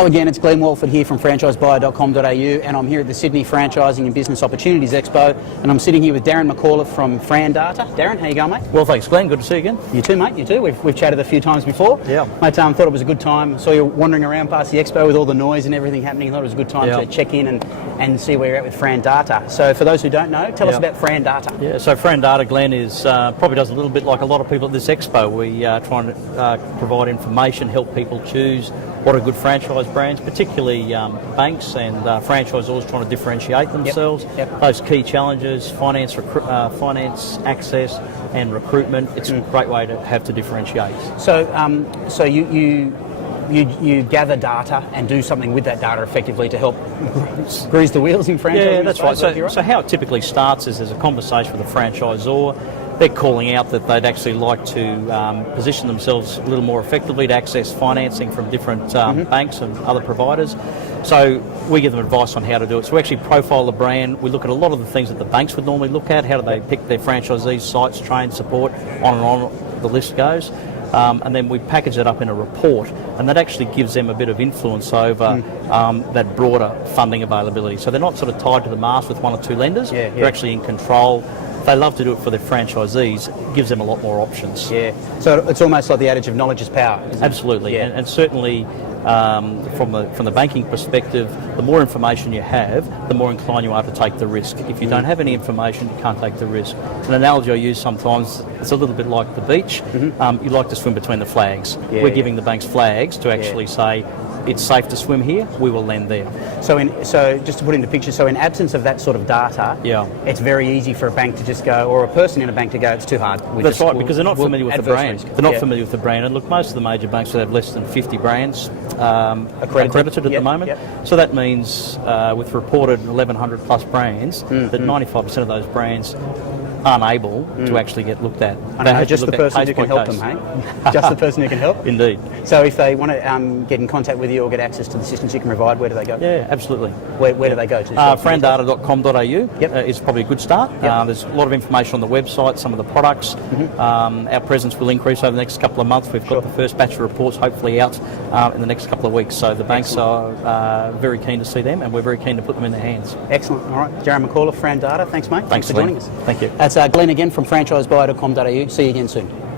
Hello again, it's Glenn Walford here from franchisebuyer.com.au, and I'm here at the Sydney Franchising and Business Opportunities Expo, and I'm sitting here with Darryn McAauliffe from Fran Data. Darryn, how you going, mate? Well, thanks, Glenn. Good to see you again. You too, mate. You too. We've chatted a few times before. Yeah. Mate, thought it was a good time. Saw you wandering around past the expo with all the noise and everything happening. Thought it was a good time to check in and see where you're at with Fran Data. So for those who don't know, tell us about Fran Data. Yeah, so Fran Data, Glenn, is probably does a little bit like a lot of people at this expo. We try and provide information, help people choose what are good franchise brands, particularly banks and franchisors trying to differentiate themselves. Those key challenges, finance access and recruitment. It's a great way to have to differentiate. So you gather data and do something with that data effectively to help grease the wheels in franchising? Yeah, that's right. So how it typically starts is there's a conversation with a franchisor. They're calling out that they'd actually like to position themselves a little more effectively to access financing from different banks and other providers. So we give them advice on how to do it. So we actually profile the brand. We look at a lot of the things that the banks would normally look at. How do they pick their franchisees, sites, train, support, on and on the list goes. And then we package it up in a report, and that actually gives them a bit of influence over that broader funding availability. So they're not sort of tied to the mast with one or two lenders. They're actually in control. They love to do it for their franchisees. It gives them a lot more options. Yeah. So it's almost like the adage of knowledge is power. Absolutely. And certainly from the banking perspective, the more information you have, the more inclined you are to take the risk. If you don't have any information, you can't take the risk. An analogy I use sometimes, it's a little bit like the beach. You like to swim between the flags. We're giving the banks flags to actually say, it's safe to swim here, we will lend there. So just to put into picture, so in absence of that sort of data, it's very easy for a bank to just go, or a person in a bank to go, it's too hard. That's right, because they're not familiar with the brand. They're not familiar with the brand. And look, most of the major banks will have less than 50 brands accredited at the moment. So that means with reported 1,100 plus brands, that 95% of those brands aren't able to actually get looked at. And just the person who can help them, hey? Just the person who can help? Indeed. So if they want to get in contact with you or get access to the systems you can provide, where do they go? Yeah, absolutely. Where do they go to? FranData.com.au is probably a good start. There's a lot of information on the website, some of the products. Our presence will increase over the next couple of months. We've got the first batch of reports hopefully out in the next couple of weeks. So the banks are very keen to see them, and we're very keen to put them in their hands. Excellent. All right. Darryn McAauliffe, Fran Data. Thanks, mate. Thanks for joining us. Thank you. That's Glenn again from franchisebuyer.com.au. See you again soon.